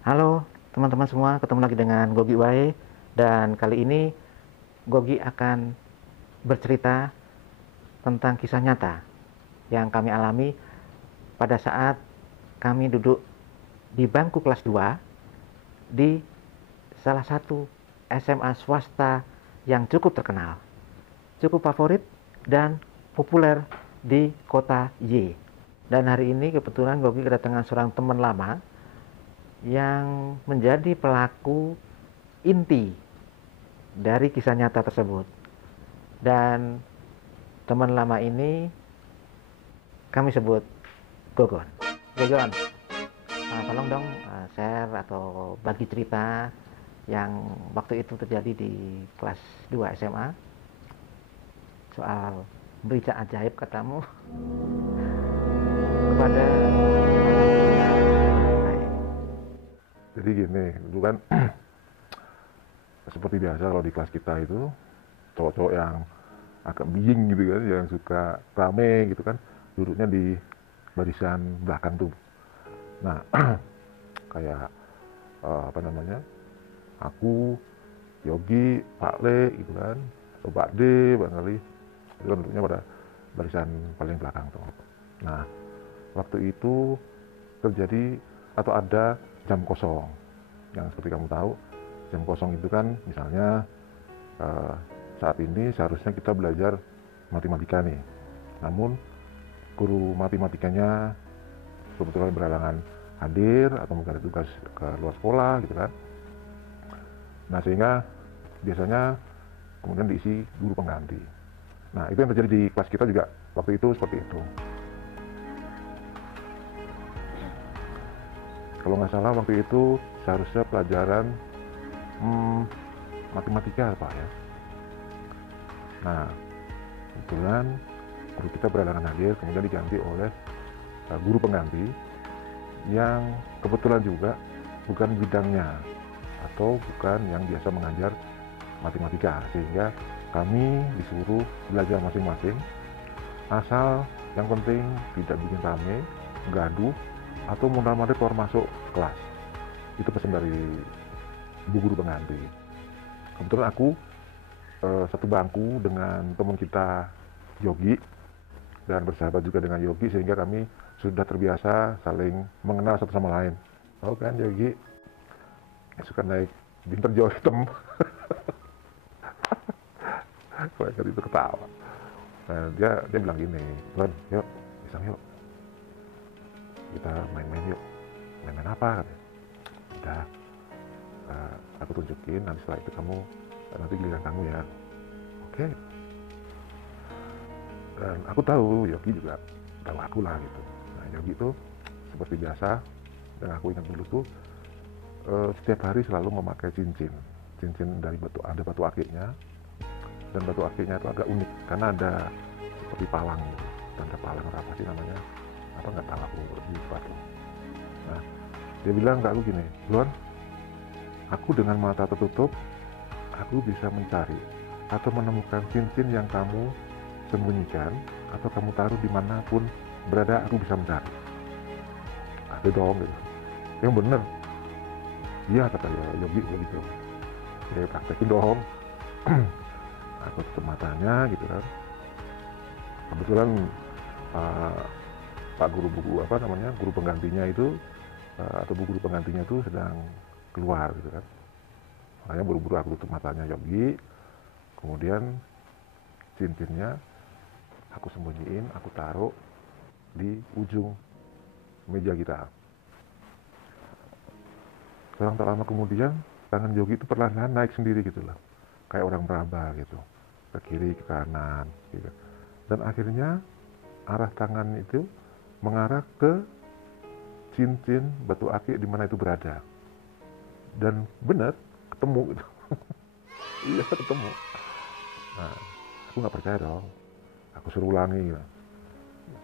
Halo teman-teman semua, ketemu lagi dengan Gogi Wae. Dan kali ini Gogi akan bercerita tentang kisah nyata yang kami alami pada saat kami duduk di bangku kelas 2 di salah satu SMA swasta yang cukup terkenal, cukup favorit dan populer di kota Y. Dan hari ini kebetulan Gogi kedatangan seorang teman lama yang menjadi pelaku inti dari kisah nyata tersebut. Dan teman lama ini kami sebut Gogon. Gogon, tolong dong share atau bagi cerita yang waktu itu terjadi di kelas 2 SMA soal berita ajaib katamu kepada Jadi gini, dulu kan seperti biasa kalau di kelas kita itu cowok-cowok yang agak biing gitu kan, yang suka rame gitu kan, duduknya di barisan belakang tuh. Nah, kayak apa namanya, aku, Yogi, Pak Le gitu kan, atau Pak D barangkali, itu kan duduknya pada barisan paling belakang tuh. Nah, waktu itu terjadi atau ada jam kosong, yang seperti kamu tahu jam kosong itu kan misalnya saat ini seharusnya kita belajar matematika nih, namun guru matematikanya kebetulan berhalangan hadir atau mungkin ada tugas ke luar sekolah gitu kan. Nah, sehingga biasanya kemudian diisi guru pengganti. Nah, itu yang terjadi di kelas kita juga waktu itu seperti itu. Kalau nggak salah waktu itu seharusnya pelajaran matematika apa ya. Nah, kebetulan guru kita berhalangan hadir, kemudian diganti oleh guru pengganti yang kebetulan juga bukan bidangnya atau bukan yang biasa mengajar matematika, sehingga kami disuruh belajar masing-masing, asal yang penting tidak bikin rame, gaduh, atau mundar-mandir keluar masuk kelas. Itu pesan dari ibu guru pengganti. Kebetulan aku satu bangku dengan teman kita Yogi, dan bersahabat juga dengan Yogi, sehingga kami sudah terbiasa saling mengenal satu sama lain. Tahu kan Yogi suka naik binter Jawa hitam. Mereka itu ketawa. Nah, dia bilang gini, "Gon, yuk, iseng yuk, kita main-main yuk." "Main-main apa?" katanya. "Udah, aku tunjukin, nanti setelah itu kamu, nanti giliran kamu ya." Oke. Dan aku tahu Yogi juga tahu aku lah gitu. Nah, Yogi itu seperti biasa, dan aku ingat dulu tuh setiap hari selalu memakai cincin dari ada batu akiknya, dan batu akiknya itu agak unik karena ada seperti palang gitu. Tanda palang apa sih namanya, apa nggak tahu, aku lupa tuh. Nah, dia bilang ke aku gini, "Lon, aku dengan mata tertutup, aku bisa mencari atau menemukan cincin yang kamu sembunyikan atau kamu taruh dimanapun berada, aku bisa mencari." Ada dong gitu. Yang bener. Iya, kata Yogi begitu. Ya praktekin dong. Aku tutup matanya gitu kan. Kebetulan Pak guru guru penggantinya itu atau bu guru penggantinya itu sedang keluar gitu kan. Makanya buru-buru aku tutup matanya Yogi, kemudian cincinnya aku sembunyiin, aku taruh di ujung meja kita. Selang tak lama kemudian tangan Yogi itu perlahan naik sendiri gitu loh, kayak orang meraba gitu, ke kiri ke kanan gitu. Dan akhirnya arah tangan itu mengarah ke cincin batu akik di mana itu berada, dan benar ketemu gitu. Iya, ketemu. Nah, aku nggak percaya dong, aku suruh ulangi gitu.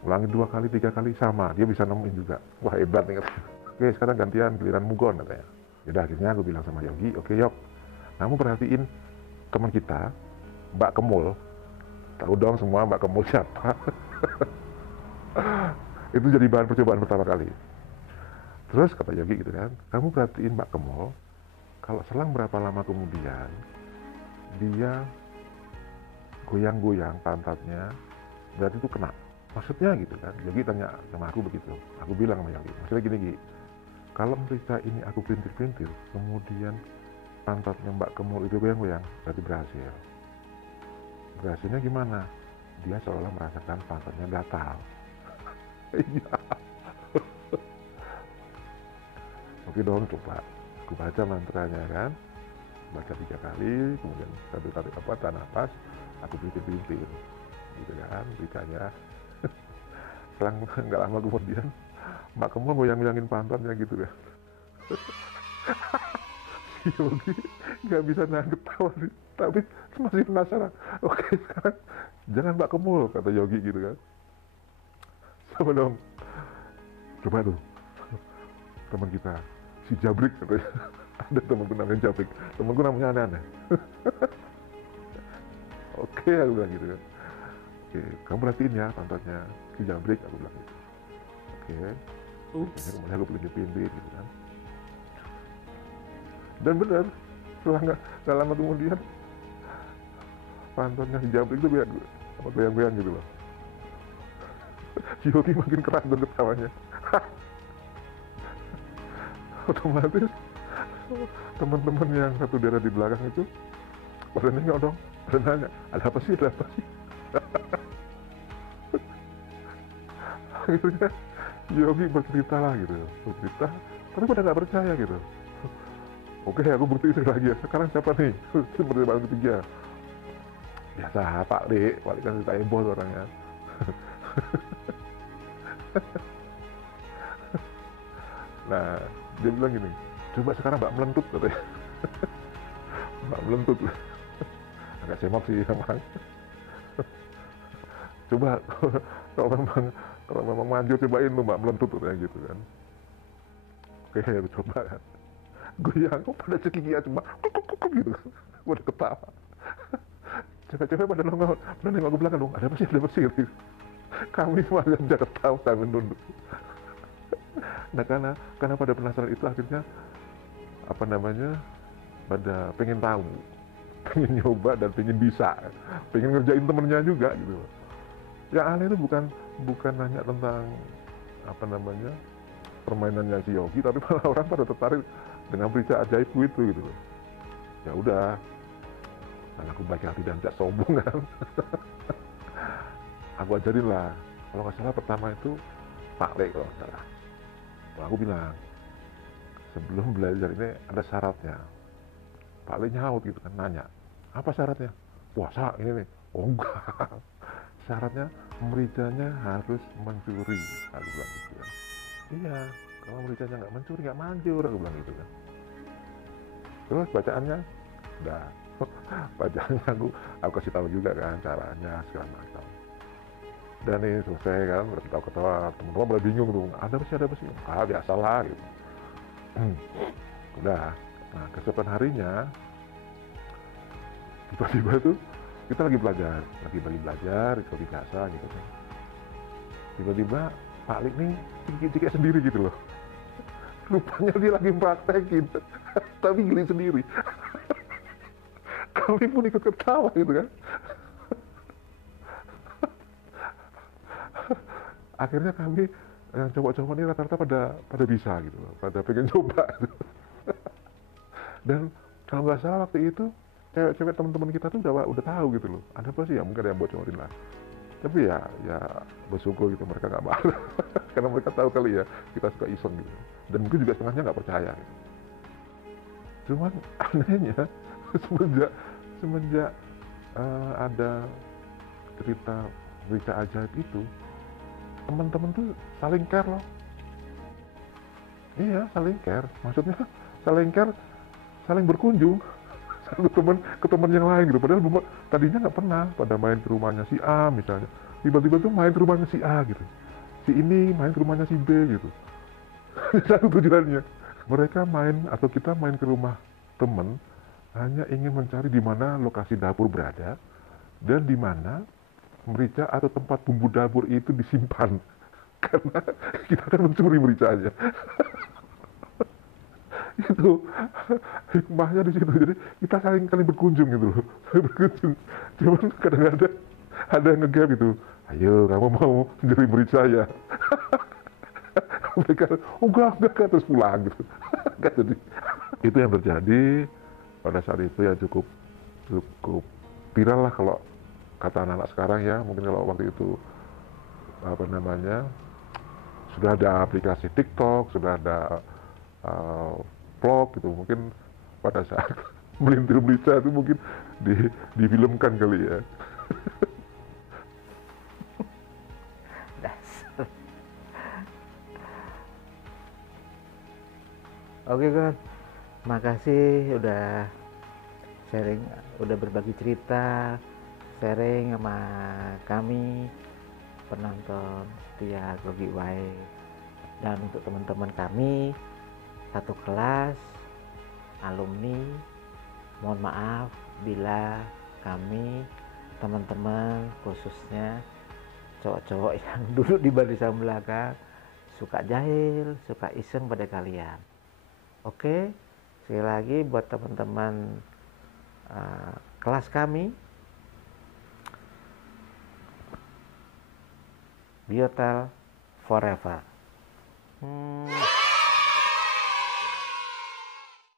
Ulangi 2 kali 3 kali sama, dia bisa nemuin juga. Wah, hebat nih katanya. Oke, sekarang gantian giliran Mugon katanya. Jadi akhirnya aku bilang sama Yogi, "Oke Yok, kamu perhatiin teman kita, Mbak Kemul." Tahu dong semua Mbak Kemul siapa. Itu jadi bahan percobaan pertama kali. Terus kata Yogi gitu kan, kamu perhatiin Mbak Kemul, kalau selang berapa lama kemudian dia goyang-goyang pantatnya, berarti itu kena. Maksudnya gitu kan, Yogi tanya sama aku begitu. Aku bilang sama Yogi, maksudnya gini Gi, kalau merica ini aku pelintir-pelintir, kemudian pantatnya Mbak Kemul itu goyang-goyang, berarti berhasil. Berhasilnya gimana? Dia seolah merasakan pantatnya gatal. Iya. Oke dong, coba. Aku baca mantranya kan, baca 3 kali, kemudian sambil tarik nafas, aku pelintir-pelintir, gitu kan, bericanya. Selang nggak lama kemudian, Mbak Kemul goyang-goyangin pantatnya gitu kan. Yogi nggak bisa nahan ketawa sih, tapi masih penasaran. Oke sekarang jangan Mbak Kemul, kata Yogi gitu kan. Coba dong, coba tuh teman kita si Jabrik katanya. Ada temanku namanya Jabrik, temanku namanya aneh-aneh. Oke aku bilang gitu kan. Oke kamu perhatiin ya pantatnya si Jabrik, aku bilang gitu. Oke kemudian aku pelintir-pelintir gitu kan. Dan benar, setelah nggak lama kemudian pantatnya si Jabrik itu goyang-goyang gitu loh. Si Yogi makin keras dong ketawanya. Otomatis teman-teman yang satu daerah di belakang itu pada nengok dong, pada nanya, ada apa sih? Akhirnya Yogi bercerita lah gitu, bercerita, tapi pada nggak percaya gitu. Oke, aku buktiin lagi ya. Sekarang siapa nih? Pertanyaan ketiga. Biasa Pak Lik kan cerita bos orangnya. Nah, dia bilang gini, coba sekarang Mbak melentut katanya. Mbak melentut. Agak semok sih emang. Coba kalau memang maju cobain tuh Mbak melentut katanya gitu kan. Oke, aku coba kan. Goyang, kok pada cekikian cuma gitu kan. Pada ketawa. Cewek-cewek pada nengok ke belakang dong, ada apa sih gitu. Kami malah aja ketawa sambil nunduk. Nah karena pada penasaran itu akhirnya apa namanya pada pengen tahu, pengen nyoba dan pengen bisa, pengen ngerjain temennya juga gitu. Yang aneh itu bukan nanya tentang apa namanya permainannya si Yogi, tapi malah orang pada tertarik dengan berita ajaibku itu gitu. Ya udah, karena aku baik hati dan tidak sombong kan. Aku ajarin lah, kalau nggak salah pertama itu Pak Lek kalau nggak salah. Aku bilang, sebelum belajar ini ada syaratnya. Pak Lek nyaut gitu kan, nanya, apa syaratnya? Puasa ini nih. Oh enggak, syaratnya mericanya harus mencuri. Aku bilang gitu kan. Iya, kalau mericanya nggak mencuri, nggak manjur. Aku bilang gitu kan. Terus bacaannya, udah. Bacaannya aku kasih tahu juga kan caranya segala macam. Dan ini selesai kan, ketawa-ketawa, teman-teman pada bingung tuh, ada apa sih? Ah biasalah gitu. Udah, nah keesokan harinya, tiba-tiba tuh kita lagi belajar, seperti biasa gitu kan. Tiba-tiba Pak Lik nih cikik-cikik sendiri gitu loh. Rupanya dia lagi praktekin, tapi geli sendiri. Kami pun ikut ketawa gitu kan. Akhirnya kami yang cowok-cowok ini rata-rata pada bisa gitu loh, pada pengen coba gitu. Dan kalau nggak salah waktu itu cewek-cewek teman-teman kita tuh udah tahu gitu loh, ada apa sih ya, mungkin ada yang bocorin lah, tapi ya bersyukur gitu mereka nggak marah. Karena mereka tahu kali ya kita suka iseng gitu, dan mungkin juga setengahnya nggak percaya gitu. Cuman anehnya semenjak ada cerita berita ajaib itu, teman-teman tuh saling care loh. Iya, saling care. Maksudnya saling care, saling berkunjung satu teman ke teman yang lain gitu. Padahal tadinya nggak pernah pada main ke rumahnya si A misalnya. Tiba-tiba tuh main ke rumahnya si A gitu. Si ini main ke rumahnya si B gitu. Satu tujuannya. Mereka main atau kita main ke rumah teman hanya ingin mencari di mana lokasi dapur berada dan di mana merica atau tempat bumbu dapur itu disimpan. Karena kita akan mencuri mericanya. itu hikmahnya di situ. Jadi kita saling berkunjung gitu loh. Saling berkunjung. Cuman kadang-kadang ada yang nge-gap gitu. Ayo, kamu mau jadi murid saya? Mereka, oh enggak, terus pulang gitu. Enggak jadi. Itu yang terjadi pada saat itu ya cukup cukup viral lah kalau kata anak-anak sekarang ya. Mungkin kalau waktu itu apa namanya sudah ada aplikasi TikTok, sudah ada vlog gitu, mungkin pada saat melintir berita itu mungkin difilmkan kali ya. Dasar. Oke kan, makasih udah sharing, udah berbagi cerita, sharing sama kami penonton setia Gogi Wae. Dan untuk teman-teman kami satu kelas alumni, mohon maaf bila kami teman-teman khususnya cowok-cowok yang duduk di barisan belakang suka jahil, suka iseng pada kalian. Oke, sekali lagi buat teman-teman kelas kami, Biotel Forever.